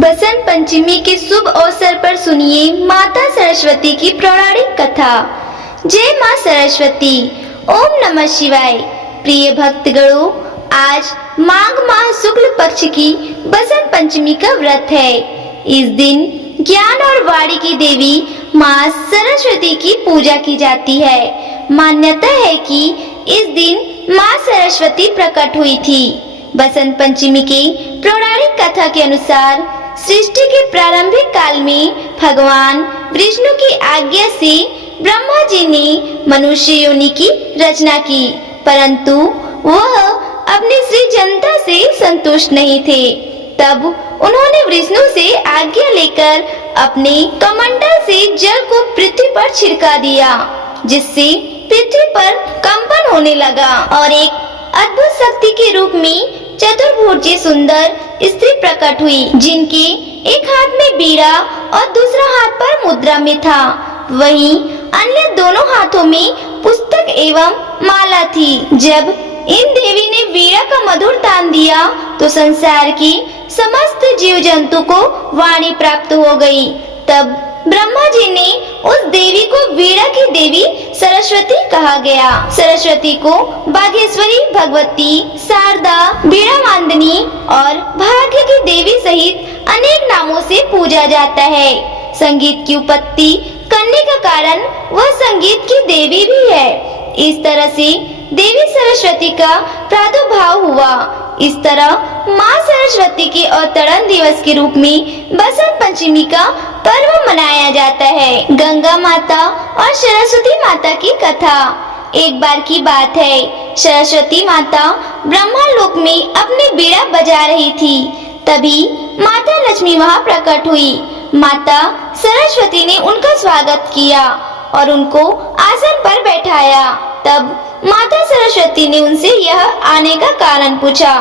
बसंत पंचमी के शुभ अवसर पर सुनिए माता सरस्वती की पौराणिक कथा। जय मां सरस्वती। ओम नमः शिवाय। प्रिय भक्तगणों, आज माघ माह शुक्ल पक्ष की बसंत पंचमी का व्रत है। इस दिन ज्ञान और वाणी की देवी मां सरस्वती की पूजा की जाती है। मान्यता है कि इस दिन मां सरस्वती प्रकट हुई थी। बसंत पंचमी की पौराणिक कथा के अनुसार सृष्टि के प्रारंभिक काल में भगवान विष्णु की आज्ञा से ब्रह्मा जी ने मनुष्य योनि की रचना की, परंतु वह अपनी सृजनता से संतुष्ट नहीं थे। तब उन्होंने विष्णु से आज्ञा लेकर अपने कमंडल से जल को पृथ्वी पर छिड़का दिया, जिससे पृथ्वी पर कंपन होने लगा और एक अद्भुत शक्ति के रूप में चतुर्भुजी सुंदर स्त्री प्रकट हुई, जिनके एक हाथ में बीड़ा और दूसरा हाथ पर मुद्रा में था। वहीं अन्य दोनों हाथों में पुस्तक एवं माला थी। जब इन देवी ने वीणा का मधुर तान दिया तो संसार की समस्त जीव जंतु को वाणी प्राप्त हो गई। तब ब्रह्मा जी ने उस देवी को वीणा की देवी सरस्वती कहा गया। सरस्वती को बागेश्वरी, भगवती, शारदा, वीणा वांदनी और भाग्य की देवी सहित अनेक नामों से पूजा जाता है। संगीत की उत्पत्ति करने का कारण वह संगीत की देवी भी है। इस तरह से देवी सरस्वती का प्रादुर्भाव हुआ। इस तरह माँ सरस्वती के अवतरण दिवस के रूप में बसंत पंचमी का पर्व मनाया जाता है। गंगा माता और सरस्वती माता की कथा। एक बार की बात है, सरस्वती माता ब्रह्मा लोक में अपनी बीड़ा बजा रही थी। तभी माता लक्ष्मी वहाँ प्रकट हुई। माता सरस्वती ने उनका स्वागत किया और उनको आसन पर बैठाया। तब माता सरस्वती ने उनसे यह आने का कारण पूछा।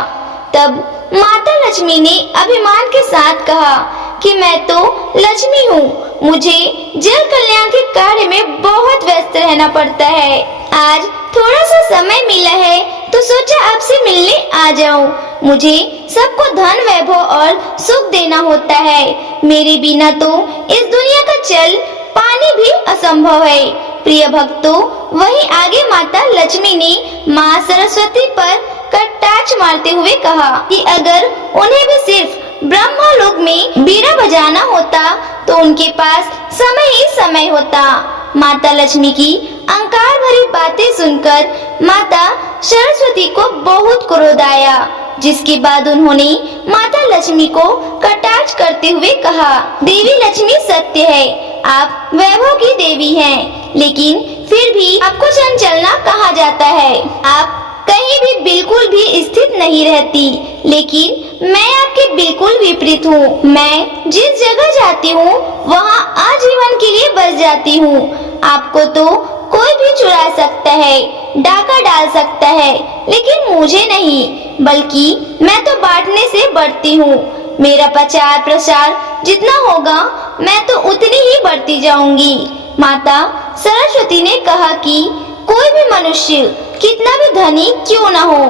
तब माता लक्ष्मी ने अभिमान के साथ कहा कि मैं तो लक्ष्मी हूँ, मुझे जल कल्याण के कार्य में बहुत व्यस्त रहना पड़ता है। आज थोड़ा सा समय मिला है तो सोचा आपसे मिलने आ जाऊं। मुझे सबको धन, वैभव और सुख देना होता है। मेरे बिना तो इस दुनिया का जल पानी भी असंभव है। प्रिय भक्तों, वहीं आगे माता लक्ष्मी ने माँ सरस्वती पर कटाक्ष मारते हुए कहा कि अगर उन्हें भी सिर्फ ब्रह्मलोक में बीड़ा बजाना होता तो उनके पास समय ही समय होता। माता लक्ष्मी की अहंकार भरी बातें सुनकर माता सरस्वती को बहुत क्रोध आया, जिसके बाद उन्होंने माता लक्ष्मी को कटाक्ष करते हुए कहा, देवी लक्ष्मी सत्य है, आप वैभव की देवी हैं, लेकिन फिर भी आपको चंचलना कहा जाता है। आप कहीं भी बिल्कुल भी स्थित नहीं रहती, लेकिन मैं आपके बिल्कुल विपरीत हूँ। मैं जिस जगह जाती हूँ वहाँ आजीवन के लिए बस जाती हूँ। आपको तो कोई भी चुरा सकता है, डाका डाल सकता है, लेकिन मुझे नहीं, बल्कि मैं तो बांटने से बढ़ती हूँ। मेरा प्रचार प्रसार जितना होगा मैं तो उतनी ही बढ़ती जाऊंगी। माता सरस्वती ने कहा कि कोई भी मनुष्य कितना भी धनी क्यों न हो,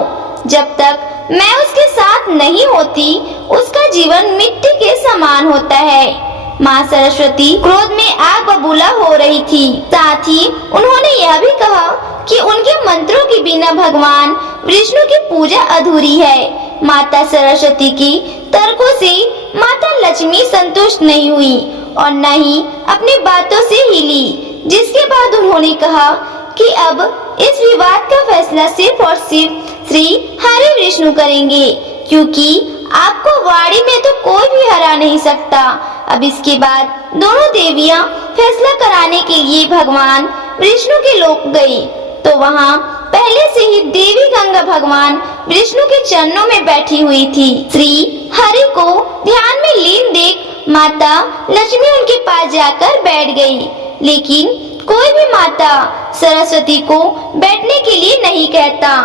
जब तक मैं उसके साथ नहीं होती उसका जीवन मिट्टी के समान होता है। माँ सरस्वती क्रोध में आग बबूला हो रही थी। साथ ही उन्होंने यह भी कहा कि उनके मंत्रों के बिना भगवान विष्णु की पूजा अधूरी है। माता सरस्वती की तर्कों से माता लक्ष्मी संतुष्ट नहीं हुई और न ही अपनी बातों से हिली, जिसके बाद उन्होंने कहा कि अब इस विवाद का फैसला सिर्फ और सिर्फ श्री हरि विष्णु करेंगे, क्योंकि आपको वाणी में तो कोई भी हरा नहीं सकता। अब इसके बाद दोनों देवियां फैसला कराने के लिए भगवान विष्णु के लोक गई, तो वहाँ पहले से ही देवी गंगा भगवान विष्णु के चरणों में बैठी हुई थी। श्री हरि को ध्यान में लीन देख माता लक्ष्मी उनके पास जाकर बैठ गई, लेकिन कोई भी माता सरस्वती को बैठने के लिए नहीं कहता।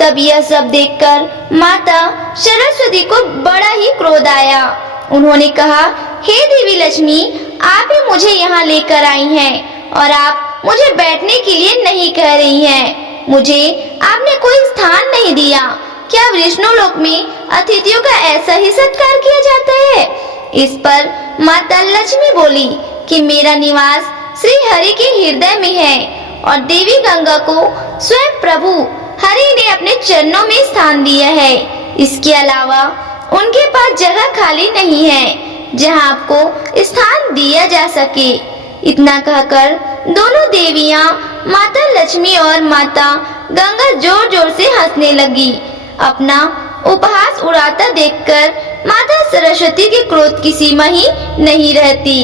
तब यह सब देखकर माता सरस्वती को बड़ा ही क्रोध आया। उन्होंने कहा, हे देवी लक्ष्मी, आप ही मुझे यहाँ लेकर आई हैं और आप मुझे बैठने के लिए नहीं कह रही हैं। मुझे आपने कोई स्थान नहीं दिया। क्या विष्णु लोक में अतिथियों का ऐसा ही सत्कार किया जाता है? इस पर माता लक्ष्मी बोली कि मेरा निवास श्री हरि के हृदय में है और देवी गंगा को स्वयं प्रभु हरि ने अपने चरणों में स्थान दिया है। इसके अलावा उनके पास जगह खाली नहीं है जहां आपको स्थान दिया जा सके। इतना कहकर दोनों देवियां माता लक्ष्मी और माता गंगा जोर जोर से हंसने लगी। अपना उपहास उड़ाता देखकर माता सरस्वती के क्रोध की सीमा ही नहीं रहती।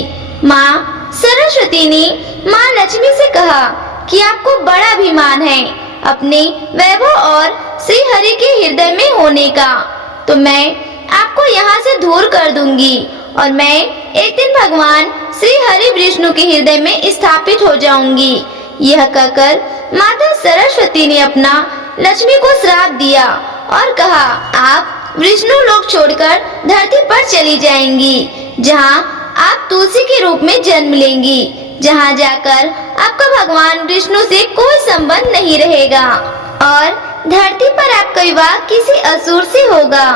माँ सरस्वती ने माँ लक्ष्मी से कहा कि आपको बड़ा अभिमान है अपने वैभव और श्री हरि के हृदय में होने का, तो मैं आपको यहाँ से दूर कर दूंगी और मैं एक दिन भगवान श्री हरि विष्णु के हृदय में स्थापित हो जाऊंगी। यह कहकर माता सरस्वती ने अपना लक्ष्मी को श्राप दिया और कहा, आप विष्णु लोक छोड़कर धरती पर चली जाएंगी, जहाँ आप तुलसी के रूप में जन्म लेंगी, जहाँ जाकर आपका भगवान विष्णु से कोई संबंध नहीं रहेगा और धरती पर आपका विवाह किसी असुर से होगा।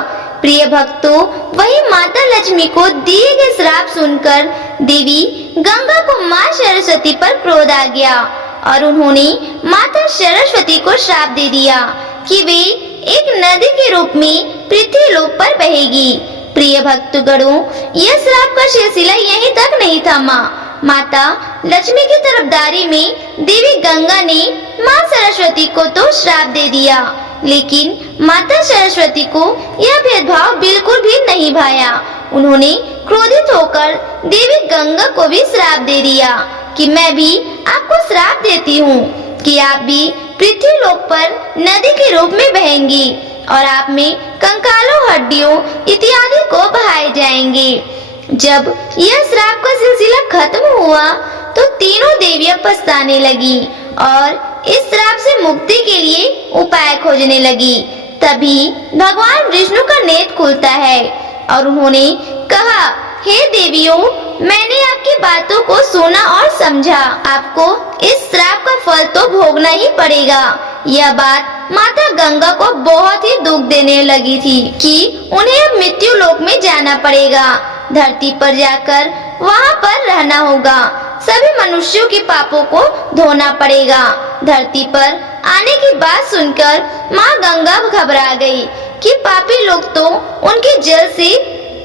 प्रिय भक्तों, वही माता लक्ष्मी को दिए गए श्राप सुनकर देवी गंगा को माँ सरस्वती पर क्रोध आ गया और उन्होंने माता सरस्वती को श्राप दे दिया कि वे एक नदी के रूप में पृथ्वी लोक पर बहेगी। प्रिय भक्तगणों, यह श्राप का सिलसिला यहीं तक नहीं थमा। माता लक्ष्मी की तरफदारी में देवी गंगा ने माँ सरस्वती को तो श्राप दे दिया, लेकिन माता सरस्वती को यह भेदभाव बिल्कुल भी नहीं भाया। उन्होंने क्रोधित होकर देवी गंगा को भी श्राप दे दिया कि मैं भी आपको श्राप देती हूँ कि आप भी पृथ्वी लोक पर नदी के रूप में बहेंगी और आप में कंकालों, हड्डियों इत्यादि को बहाए जाएंगे। जब यह श्राप का सिलसिला खत्म हुआ तो तीनों देवियां पछताने लगी और इस श्राप से मुक्ति के लिए उपाय खोजने लगी। तभी भगवान विष्णु का नेत्र खुलता है और उन्होंने कहा, हे देवियों, मैंने आपकी बातों को सुना और समझा। आपको इस श्राप का फल तो भोगना ही पड़ेगा। यह बात माता गंगा को बहुत ही दुख देने लगी थी कि उन्हें अब मृत्यु लोक में जाना पड़ेगा। धरती पर जाकर वहाँ पर रहना होगा। सभी मनुष्यों के पापों को धोना पड़ेगा। धरती पर आने की बात सुनकर माँ गंगा घबरा गई कि पापी लोग तो उनके जल से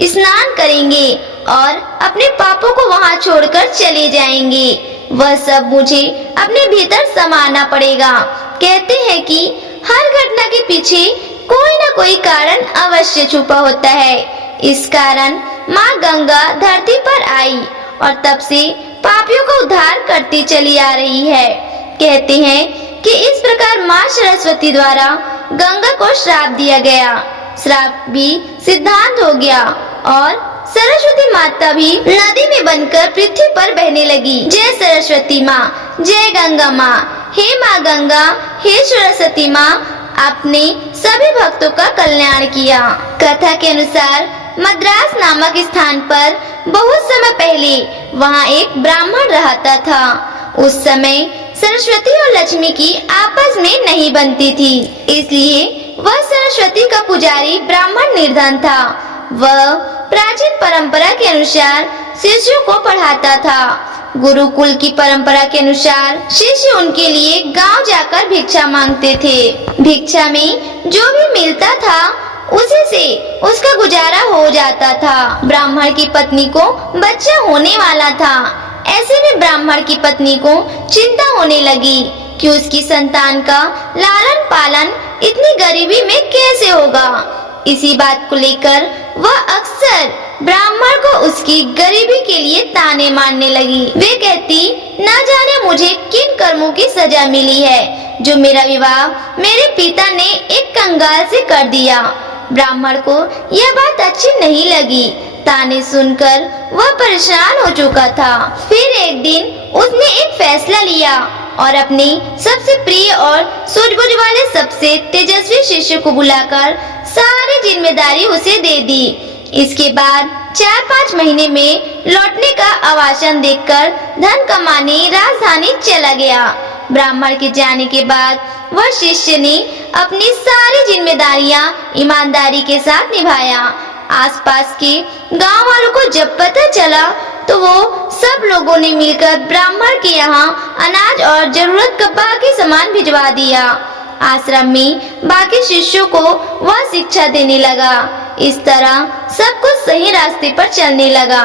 स्नान करेंगे और अपने पापों को वहाँ छोड़कर चले जाएंगे। वह सब मुझे अपने भीतर समाना पड़ेगा। कहते हैं कि हर घटना के पीछे कोई न कोई कारण अवश्य छुपा होता है। इस कारण माँ गंगा धरती पर आई और तब से पापियों का उद्धार करती चली आ रही है। कहते हैं कि इस प्रकार माँ सरस्वती द्वारा गंगा को श्राप दिया गया। श्राप भी सिद्धांत हो गया और सरस्वती माता भी नदी में बनकर पृथ्वी पर बहने लगी। जय सरस्वती माँ, जय गंगा माँ। हे माँ गंगा, हे सरस्वती माँ, आपने सभी भक्तों का कल्याण किया। कथा के अनुसार मद्रास नामक स्थान पर बहुत समय पहले वहाँ एक ब्राह्मण रहता था। उस समय सरस्वती और लक्ष्मी की आपस में नहीं बनती थी, इसलिए वह सरस्वती का पुजारी ब्राह्मण निर्धन था। वह प्राचीन परंपरा के अनुसार शिष्यों को पढ़ाता था। गुरुकुल की परंपरा के अनुसार शिष्य उनके लिए गांव जाकर भिक्षा मांगते थे। भिक्षा में जो भी मिलता था उसी से उसका गुजारा हो जाता था। ब्राह्मण की पत्नी को बच्चा होने वाला था। ऐसे में ब्राह्मण की पत्नी को चिंता होने लगी कि उसकी संतान का लालन पालन इतनी गरीबी में कैसे होगा। इसी बात को लेकर वह अक्सर ब्राह्मण को उसकी गरीबी के लिए ताने मारने लगी। वे कहती, न जाने मुझे किन कर्मों की सजा मिली है जो मेरा विवाह मेरे पिता ने एक कंगाल से कर दिया। ब्राह्मण को यह बात अच्छी नहीं लगी। ताने सुनकर वह परेशान हो चुका था। फिर एक दिन उसने एक फैसला लिया और अपने सबसे प्रिय और सूझबूझ वाले सबसे तेजस्वी शिष्य को बुलाकर सारी जिम्मेदारी उसे दे दी। इसके बाद 4-5 महीने में लौटने का आवासन देखकर धन कमाने राजधानी चला गया। ब्राह्मण के जाने के बाद वह शिष्य ने अपनी सारी जिम्मेदारियां ईमानदारी के साथ निभाया। आसपास के गांव वालों को जब पता चला तो वो सब लोगों ने मिलकर ब्राह्मण के यहाँ अनाज और जरूरत का बाकी सामान भिजवा दिया। आश्रम में बाकी शिष्यों को वह शिक्षा देने लगा। इस तरह सब कुछ सही रास्ते पर चलने लगा।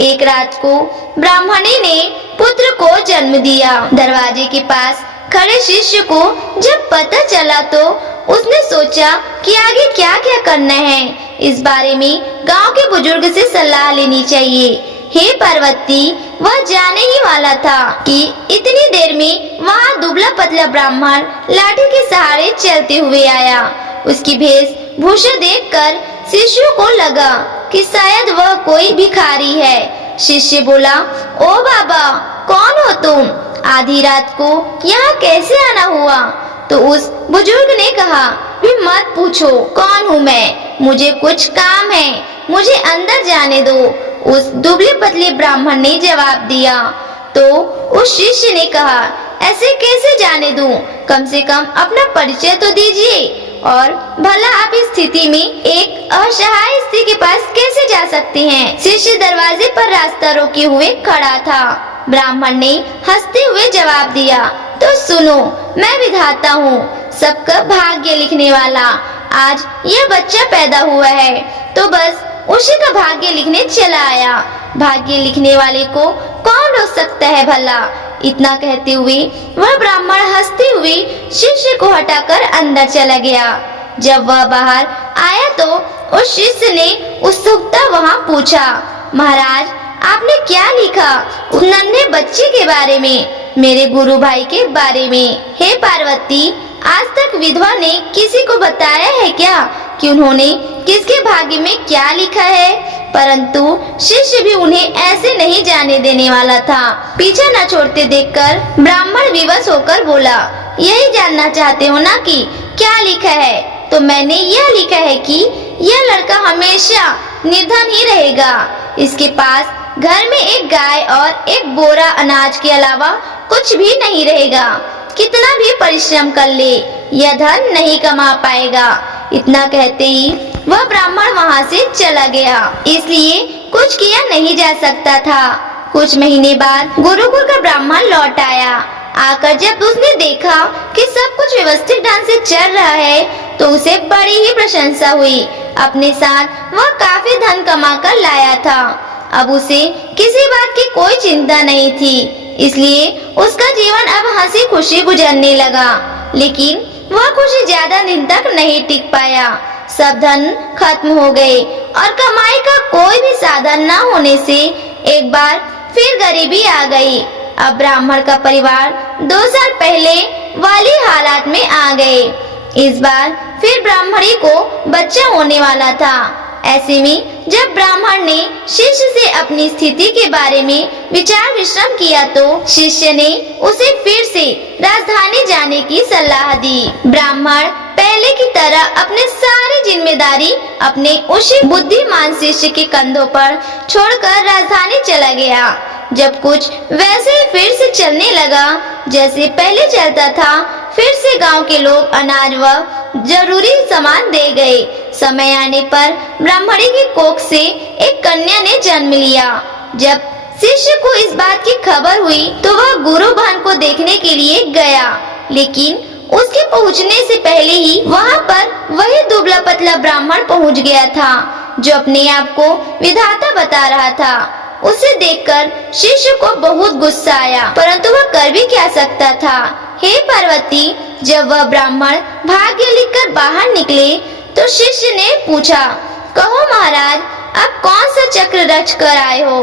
एक रात को ब्राह्मणी ने पुत्र को जन्म दिया। दरवाजे के पास खड़े शिष्य को जब पता चला तो उसने सोचा कि आगे क्या क्या करना है। इस बारे में गांव के बुजुर्ग से सलाह लेनी चाहिए। हे पार्वती, वह जाने ही वाला था कि इतनी देर में वहाँ दुबला पतला ब्राह्मण लाठी के सहारे चलते हुए आया। उसकी वेशभूषा देखकर शिष्यों को लगा कि शायद वह कोई भिखारी है। शिष्य बोला, ओ बाबा, कौन हो तुम? आधी रात को यहाँ कैसे आना हुआ? तो उस बुजुर्ग ने कहा, भी मत पूछो कौन हूँ मैं, मुझे कुछ काम है, मुझे अंदर जाने दो। उस दुबले पतले ब्राह्मण ने जवाब दिया। तो उस शिष्य ने कहा, ऐसे कैसे जाने दूं? कम से कम अपना परिचय तो दीजिए। और भला आप इस स्थिति में एक असहाय स्त्री के पास कैसे जा सकते हैं? शिष्य दरवाजे पर रास्ता रोके हुए खड़ा था। ब्राह्मण ने हंसते हुए जवाब दिया, तो सुनो, मैं विधाता हूँ, सबका भाग्य लिखने वाला। आज यह बच्चा पैदा हुआ है तो बस उसी का भाग्य लिखने चला आया। भाग्य लिखने वाले को कौन रोक सकता है भला? इतना कहते हुए वह ब्राह्मण हंसते हुए शिष्य को हटाकर अंदर चला गया। जब वह बाहर आया तो उस शिष्य ने उत्सुकता वहाँ पूछा, महाराज, आपने क्या लिखा? उस नन्हे बच्चे के बारे में, मेरे गुरु भाई के बारे में। हे पार्वती, आज तक विधवा ने किसी को बताया है क्या कि उन्होंने किसके भाग्य में क्या लिखा है? परंतु शिष्य भी उन्हें ऐसे नहीं जाने देने वाला था। पीछा न छोड़ते देखकर ब्राह्मण विवश होकर बोला, यही जानना चाहते हो ना कि क्या लिखा है? तो मैंने यह लिखा है कि यह लड़का हमेशा निर्धन ही रहेगा। इसके पास घर में एक गाय और एक बोरा अनाज के अलावा कुछ भी नहीं रहेगा। कितना भी परिश्रम कर ले, यह धन नहीं कमा पाएगा। इतना कहते ही वह ब्राह्मण वहाँ से चला गया। इसलिए कुछ किया नहीं जा सकता था। कुछ महीने बाद गुरुकुल का ब्राह्मण लौट आया। आकर जब उसने देखा कि सब कुछ व्यवस्थित ढंग से चल रहा है तो उसे बड़ी ही प्रशंसा हुई। अपने साथ वह काफी धन कमा कर लाया था। अब उसे किसी बात की कोई चिंता नहीं थी, इसलिए उसका जीवन अब हंसी खुशी गुजरने लगा। लेकिन वह खुशी ज्यादा दिन तक नहीं टिक पाया। सब धन खत्म हो गए और कमाई का कोई भी साधन न होने से एक बार फिर गरीबी आ गई। अब ब्राह्मण का परिवार 2 साल पहले वाली हालात में आ गए। इस बार फिर ब्राह्मणी को बच्चा होने वाला था। ऐसे में जब ब्राह्मण ने शिष्य से अपनी स्थिति के बारे में विचार विश्रम किया तो शिष्य ने उसे फिर से राजधानी जाने की सलाह दी। ब्राह्मण पहले की तरह अपने सारी जिम्मेदारी अपने उसी बुद्धिमान शिष्य के कंधों पर छोड़कर राजधानी चला गया। जब कुछ वैसे ही फिर से चलने लगा जैसे पहले चलता था, फिर से गांव के लोग अनाज व जरूरी सामान दे गए। समय आने पर ब्राह्मणी की कोख से एक कन्या ने जन्म लिया। जब शिष्य को इस बात की खबर हुई तो वह गुरु बहन को देखने के लिए गया, लेकिन उसके पहुंचने से पहले ही वहां पर वही दुबला पतला ब्राह्मण पहुंच गया था जो अपने आप को विधाता बता रहा था। उसे देखकर शिष्य को बहुत गुस्सा आया, परंतु वह कर भी क्या सकता था। हे पार्वती, जब वह ब्राह्मण भाग्य लिखकर बाहर निकले तो शिष्य ने पूछा, कहो महाराज, अब कौन सा चक्र रच कर आए हो?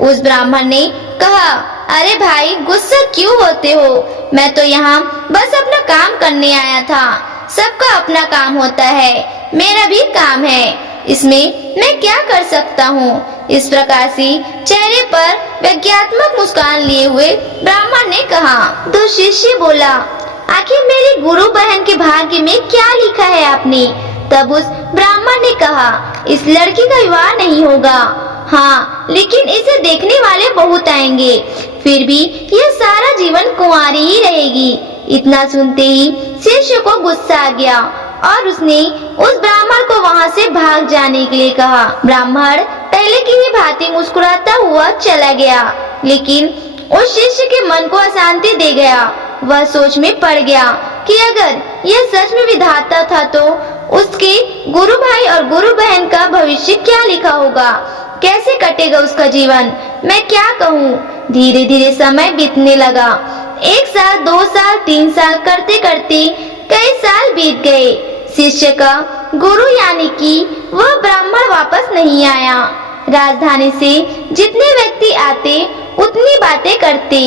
उस ब्राह्मण ने कहा, अरे भाई, गुस्सा क्यों होते हो? मैं तो यहाँ बस अपना काम करने आया था। सबका अपना काम होता है, मेरा भी काम है, इसमें मैं क्या कर सकता हूँ? इस प्रकार से चेहरे पर व्यंग्यात्मक मुस्कान लिए हुए ब्राह्मण ने कहा। तो शिष्य बोला, आखिर मेरी गुरु बहन के भाग्य में क्या लिखा है आपने? तब उस ब्राह्मण ने कहा, इस लड़की का विवाह नहीं होगा। हाँ, लेकिन इसे देखने वाले बहुत आएंगे, फिर भी यह सारा जीवन कुंवारी ही रहेगी। इतना सुनते ही शिष्य को गुस्सा आ गया और उसने उस ब्राह्मण को वहाँ से भाग जाने के लिए कहा। ब्राह्मण पहले की ही भांति मुस्कुराता हुआ चला गया, लेकिन उस शिष्य के मन को अशांति दे गया। वह सोच में पड़ गया कि अगर यह सच में विधाता था तो उसके गुरु भाई और गुरु बहन का भविष्य क्या लिखा होगा, कैसे कटेगा उसका जीवन, मैं क्या कहूँ। धीरे धीरे समय बीतने लगा। 1 साल, 2 साल, 3 साल करते करते कई साल बीत गए। शिष्य का गुरु यानी कि वह ब्राह्मण वापस नहीं आया। राजधानी से जितने व्यक्ति आते उतनी बातें करते।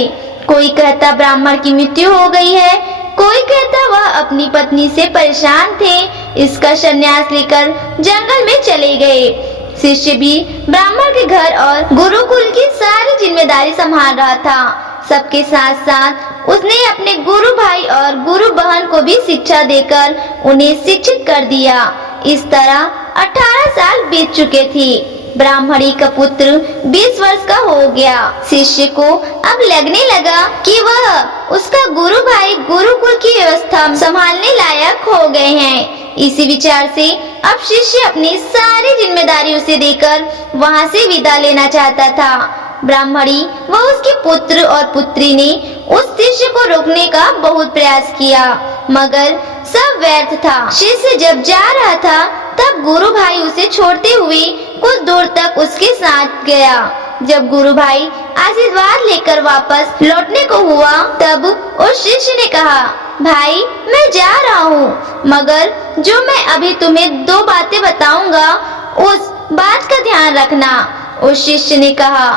कोई कहता ब्राह्मण की मृत्यु हो गई है, कोई कहता वह अपनी पत्नी से परेशान थे, इसका संन्यास लेकर जंगल में चले गए। शिष्य भी ब्राह्मण के घर और गुरुकुल की सारी जिम्मेदारी संभाल रहा था। सबके साथ साथ उसने अपने गुरु भाई और गुरु बहन को भी शिक्षा देकर उन्हें शिक्षित कर दिया। इस तरह 18 साल बीत चुके थे। ब्राह्मणी का पुत्र 20 वर्ष का हो गया। शिष्य को अब लगने लगा कि वह उसका गुरु भाई गुरुकुल की व्यवस्था संभालने लायक हो गए हैं। इसी विचार से अब शिष्य अपनी सारी जिम्मेदारियों से देकर वहाँ से विदा लेना चाहता था। ब्राह्मणी व उसके पुत्र और पुत्री ने उस शिष्य को रोकने का बहुत प्रयास किया, मगर सब व्यर्थ था। शिष्य जब जा रहा था तब गुरु भाई उसे छोड़ते हुए कुछ दूर तक उसके साथ गया। जब गुरु भाई आशीर्वाद लेकर वापस लौटने को हुआ तब उस शिष्य ने कहा, भाई मैं जा रहा हूँ, मगर जो मैं अभी तुम्हें 2 बातें बताऊंगा उस बात का ध्यान रखना। उस शिष्य ने कहा,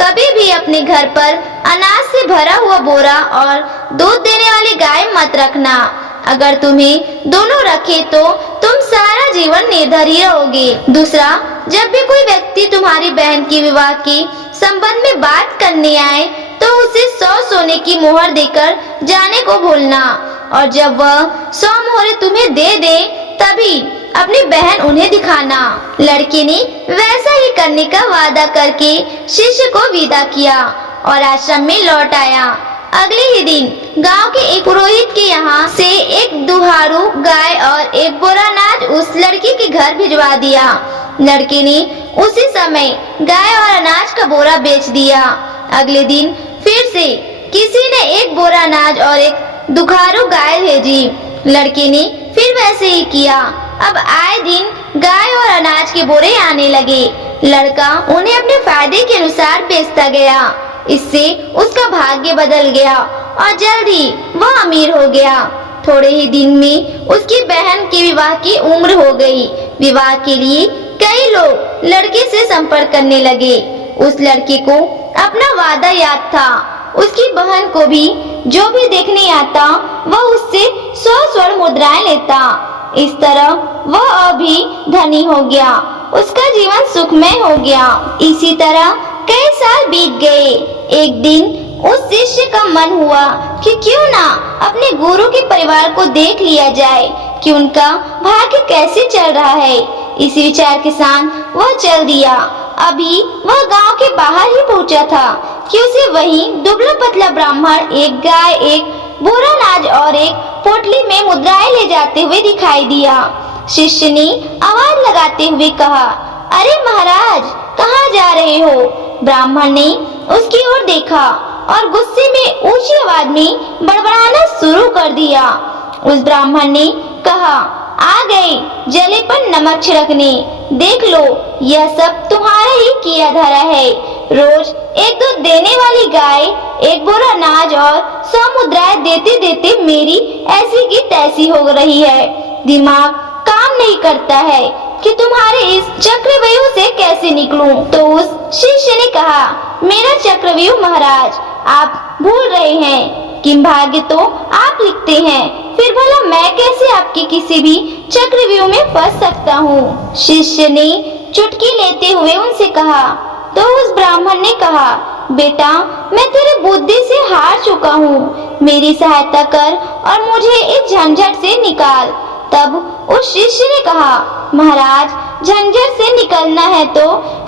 कभी भी अपने घर पर अनाज से भरा हुआ बोरा और दूध देने वाली गाय मत रखना। अगर तुम्हें दोनों रखे तो तुम सारा जीवन निर्धर ही रहोगे। दूसरा, जब भी कोई व्यक्ति तुम्हारी बहन की विवाह के संबंध में बात करने आए तो उसे 100 सोने की मोहर देकर जाने को भूलना, और जब वह 100 मोहरें तुम्हें दे दे तभी अपनी बहन उन्हें दिखाना। लड़के ने वैसा ही करने का वादा करके शिष्य को विदा किया और आश्रम में लौट आया। अगले ही दिन गांव के एक पुरोहित के यहाँ से एक दुधारू गाय और एक बोरा अनाज उस लड़की के घर भिजवा दिया। लड़के ने उसी समय गाय और अनाज का बोरा बेच दिया। अगले दिन फिर से किसी ने एक बोरा अनाज और एक दुधारू गाय भेजी। लड़के ने फिर वैसे ही किया। अब आए दिन गाय और अनाज के बोरे आने लगे। लड़का उन्हें अपने फायदे के अनुसार बेचता गया। इससे उसका भाग्य बदल गया और जल्द ही वह अमीर हो गया। थोड़े ही दिन में उसकी बहन के विवाह की उम्र हो गई। विवाह के लिए कई लोग लड़के से संपर्क करने लगे। उस लड़के को अपना वादा याद था। उसकी बहन को भी जो भी देखने आता वह उससे 100 स्वर्ण मुद्राएं लेता। इस तरह वह अभी धनी हो गया। उसका जीवन सुखमय हो गया। इसी तरह कई साल बीत गए। एक दिन उस शिष्य का मन हुआ कि क्यों ना अपने गुरु के परिवार को देख लिया जाए कि उनका भाग्य कैसे चल रहा है। इसी विचार के साथ वह चल दिया। अभी वह गांव के बाहर ही पहुंचा था कि उसे वहीं दुबला पतला ब्राह्मण एक गाय, एक बोरा अनाज और एक पोटली में मुद्राएं ले जाते हुए दिखाई दिया। शिष्य ने आवाज लगाते हुए कहा, अरे महाराज, कहाँ जा रहे हो? ब्राह्मण ने उसकी ओर देखा और गुस्से में ऊंची आवाज में बड़बड़ाना शुरू कर दिया। उस ब्राह्मण ने कहा, आ गए जले पर नमक छिड़कने। देख लो, यह सब तुम्हारा ही किया धरा है। रोज एक दूध देने वाली गाय, एक बोरा अनाज और 100 मुद्राएं देते देते मेरी ऐसी की तैसी हो रही है। दिमाग काम नहीं करता है कि तुम्हारे इस चक्रव्यूह से कैसे निकलूं। तो उस शिष्य ने कहा, मेरा चक्रव्यूह महाराज, आप भूल रहे हैं कि भाग्य तो आप लिखते हैं, फिर भला मैं कैसे आपके किसी भी चक्रव्यूह में फंस सकता हूँ। शिष्य ने चुटकी लेते हुए उनसे कहा। तो उस ब्राह्मण ने कहा, बेटा, मैं तेरी बुद्धि से हार चुका हूँ, मेरी सहायता कर और मुझे इस झंझट से निकाल। तब उस शिष्य ने कहा, महाराज, झंझट से निकलना है तो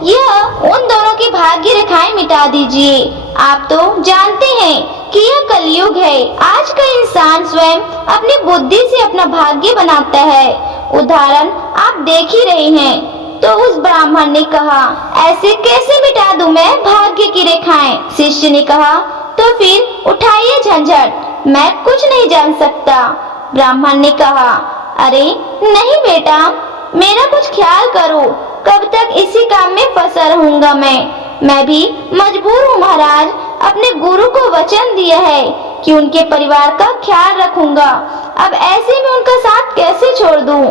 यह उन दोनों की भाग्य रेखाएं मिटा दीजिए। आप तो जानते हैं कि यह कलयुग है। आज का इंसान स्वयं अपनी बुद्धि से अपना भाग्य बनाता है। उदाहरण आप देख ही रहे हैं। तो उस ब्राह्मण ने कहा, ऐसे कैसे मिटा दूं मैं भाग्य की रेखाएं? शिष्य ने कहा, तो फिर उठाइए झंझट, मैं कुछ नहीं जान सकता। ब्राह्मण ने कहा, अरे नहीं बेटा, मेरा कुछ ख्याल करो, कब तक इसी काम में फंसा रहूंगा मैं भी मजबूर हूँ महाराज। अपने गुरु को वचन दिया है कि उनके परिवार का ख्याल रखूंगा। अब ऐसे में उनका साथ कैसे छोड़ दूं?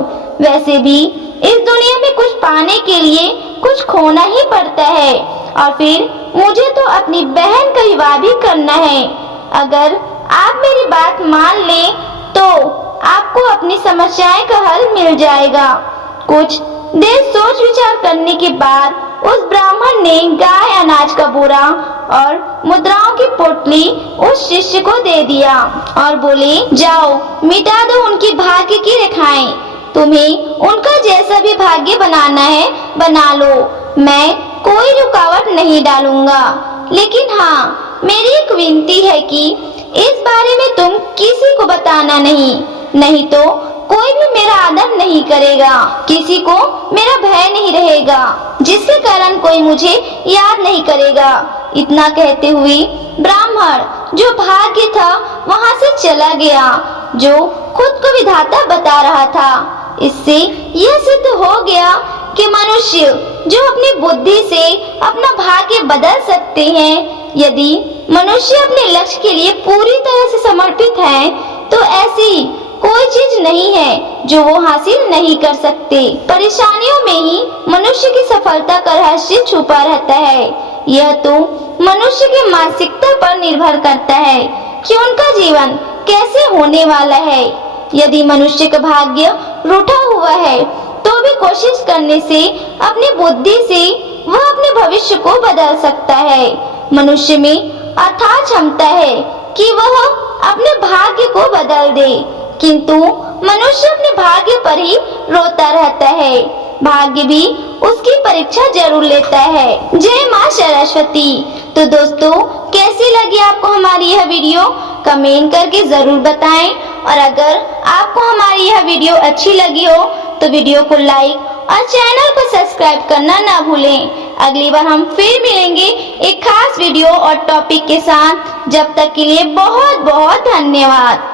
वैसे भी इस दुनिया में कुछ पाने के लिए कुछ खोना ही पड़ता है, और फिर मुझे तो अपनी बहन का विवाह भी करना है। अगर आप मेरी बात मान लें तो आपको अपनी समस्याएं का हल मिल जाएगा। कुछ देर सोच विचार करने के बाद उस ब्राह्मण ने गाय, अनाज का बोरा और मुद्राओं की पोटली उस शिष्य को दे दिया और बोले, जाओ मिटा दो उनकी भाग्य की रेखाएं। तुम्हें उनका जैसा भी भाग्य बनाना है बना लो, मैं कोई रुकावट नहीं डालूंगा। लेकिन हाँ, मेरी एक विनती है कि इस बारे में तुम किसी को बताना नहीं तो कोई भी मेरा आदर नहीं करेगा, किसी को मेरा भय नहीं रहेगा, जिसके कारण कोई मुझे याद नहीं करेगा। इतना कहते हुए ब्राह्मण जो भाग्य था वहां से चला गया, जो खुद को विधाता बता रहा था। इससे यह सिद्ध हो गया कि मनुष्य जो अपनी बुद्धि से अपना भाग्य बदल सकते हैं। यदि मनुष्य अपने लक्ष्य के लिए पूरी तरह से समर्पित है तो ऐसी कोई चीज नहीं है जो वो हासिल नहीं कर सकते। परेशानियों में ही मनुष्य की सफलता का रहस्य छुपा रहता है। यह तो मनुष्य की मानसिकता पर निर्भर करता है कि उनका जीवन कैसे होने वाला है। यदि मनुष्य का भाग्य रूठा हुआ है तो भी कोशिश करने से, अपनी बुद्धि से वह अपने भविष्य को बदल सकता है। मनुष्य में अथाह क्षमता है कि वह अपने भाग्य को बदल दे, किंतु मनुष्य अपने भाग्य पर ही रोता रहता है। भाग्य भी उसकी परीक्षा जरूर लेता है। जय माँ सरस्वती। तो दोस्तों, कैसी लगी आपको हमारी यह वीडियो? कमेंट करके जरूर बताएं, और अगर आपको हमारी यह वीडियो अच्छी लगी हो तो वीडियो को लाइक और चैनल को सब्सक्राइब करना ना भूलें। अगली बार हम फिर मिलेंगे एक खास वीडियो और टॉपिक के साथ। जब तक के लिए बहुत बहुत धन्यवाद।